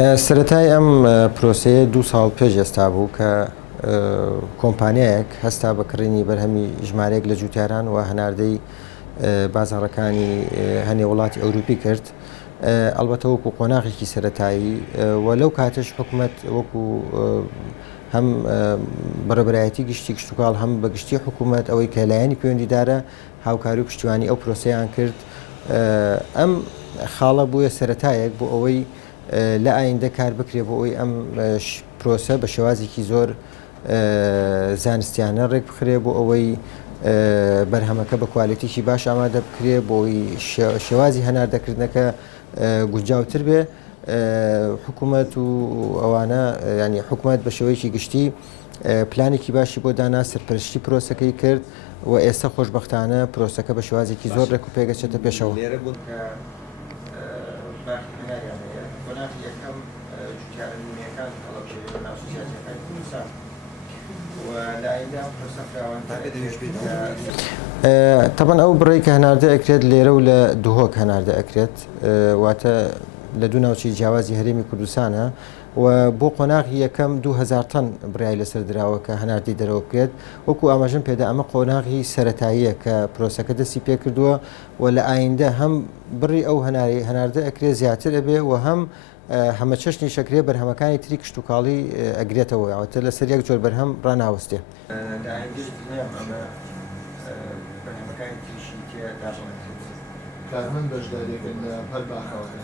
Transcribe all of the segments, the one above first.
سەرەتای ئەم پرۆسەیە 2 ساڵ پێش ئێستا بوو کە کۆمپانیایەک هەستا بەکڕینی بەرهەمی ژمارەیەک لە جوتیاران و هەناردەی بازاڕەکانی هەنێ وڵاتی ئەوروپی کرد. ئەلبەتە وەکو قۆناغێکی سەرەتایی و لەو کاتش حکوومەت وەکو هەم بەڕێبەرایەتی گشتی کشتتوکاڵ هەم بەگشتی حکوومەت ئەوەی کە لایەنی پەیوەندیدارە هاوکاری و پشتیوانی ئەو پرۆسەیان کرد. ئەم خاڵە بووە سەرەتایەک بۆ ئەوەی لە ئایندە کار بکرێ بۆ ئەوەی ئەم پرۆسە بە شێوازێکی زۆر زانستیانە ڕێک بخرێ بۆ ئەوەی بەرهەمەکە بە کوالیتیشی باش ئامادە بکرێ بۆ ئەوەی شێوازی هەناردەکردنەکە گونجاوتر بێ. حکوومەت و ئەوانە ینی حکوومەت بە شێوەیەکی گشتی پلانێکی باشی بۆ دانا سەرپەرشتی پرۆسەکەی کرد و ئێستا خۆشبەختانە پرۆسەکە بە شێوازێکی زۆر ڕێک و پێگەچێتە پێشەوە. طبعا ئەو بڕێی کە هەناردە ئەکرێت لێرە و لە دوهۆک هەناردە ئەکرێت واتە لە دوو ناوچەی جیاوازی هەرێمی کوردستانە و بۆ قۆناغی یەکەم 2000 تەن برای لەسەر درراوە کە هەناردی دەرەوە بکرێت. وەکو ئاماژەم پێدا ئەمە قۆناغی سەرەتاییە کە پرۆسەکە دەستی پێ کردووە و لە ئایندە هەم بڕی ئەو هەناردە ئەکرێت زیاتر ئەبێ و هەم هەمە چەشنی شەکرێ بەرهەمەکانی تری کشتتوکاڵی ئەگرێتەوە ئەوەتە لەسەر یەک جۆر بەرهەم ڕناوەستێ. کارمەند بەشداریەکەن لە هەر باخەوەکە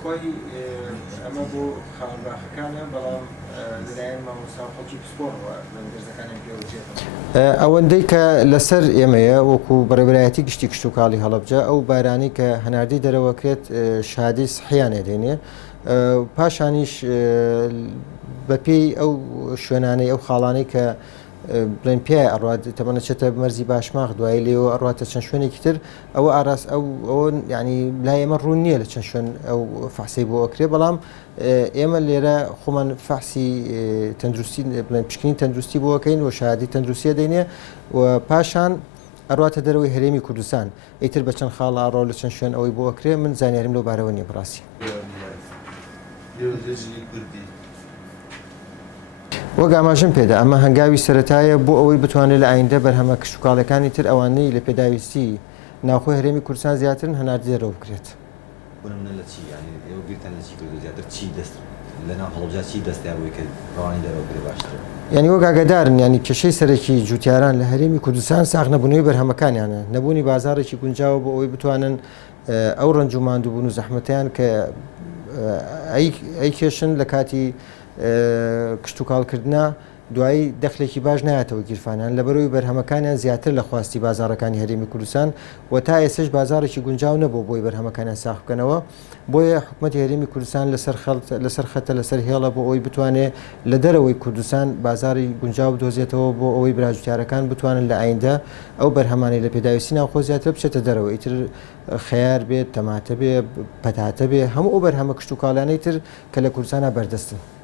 خۆی ئەمە بۆ خاڵباخەکانە بەڵام لەلایەن مامۆستا خەڵکی پسپۆرەوە لەگەرزەکانیان پێوەجێتەوە. ئەوەندەی کە لەسەر ئێمەیە وەکو بەڕێبەرایەتی گشتی کشتتوکاڵی هەڵەبجە ئەو بارانی کە هەناردی دەرەوەکرێت شادی سحیان ئەدێنێ پاشانیش بەپێی ئەو شوێنانەی ئەو خاڵانەی کە بڵێن پێ ئەڕات تەمەنەچێتە مەرزی باشماغ دوای لێەوە ئەڕاتە چەند شوێنێکی تر ئەوە ئاراست ئەوە ینی لای ئێمە ڕوون نییە لە چەند شوێن ئەو فەحسی بۆ ئەکرێ بەڵام ئێمە لێرە خۆمان فەحسی تەندروستی بڵێن پشکنی تەندروستی بۆەکەین و شادی تەندروستیە دەینێ و پاشان ئەڕاتە دەرەوەی هەرێمی کوردستان ئیتر بە چەند خاڵ ئاڕۆ لە چەند شوێن ئەوەی بۆ ئەکرێ من زانیاریم لەو بارەوە نییە بڕاستی. وەک ئاماژەم پێدا ئەمە هەنگاوی سەرەتایە بۆ ئەوەی بتوانێت لە ئایندە بەرهەمە کشتتوکاڵەکانی تر ئەوانەی لە پێداویستی ناوخۆی هەرێمی کوردستان زیاترن هەناردی دەرەوە بکرێت. ینی وەک ئاگادارن ینی کێشەی سەرەکی جوتیاران لە هەرێمی کوردستان ساغ نەبوونەوەی بەرهەمەکانیانە نەبوونی بازاڕێکی گونجاوە بۆ ئەوەی بتوانن ئەو ڕەنج و ماندووبوون و زەحمەتیان کە ئەی کێشن لە کاتی کشتتوکاڵکردنا دوایی دەخلێکی باش نایەتەوە گیرفانیان لەبەرەوەی بەرهەمەکانیان زیاتر لە خواستی بازاڕەکانی هەرێمی کوردستان و تا ئێسش بازارێکی گونجاو نەبوو بۆی بەرهەمەکانیان ساغ بکەنەوە. بۆیە حکوومەتی هەرێمی کوردستان لەسەر خەتە لەسەر هێڵە بۆ ئەوەی بتوانێت لە دەرەوەی کوردستان بازاری گونجاو بدۆزێتەوە بۆ ئەوەی براجوتیارەکان بتوانن لە ئایندە ئەو بەرهەمانی لە پێداویستی ناوخۆ زیاتر بچێتە دەرەوە ئیتر خەیار بێت تەماتە بێ پەتاتە بێ هەموو ئەو بەرهەمە کشتتوکاڵانەی تر کە لە کوردستانە بەردەستن.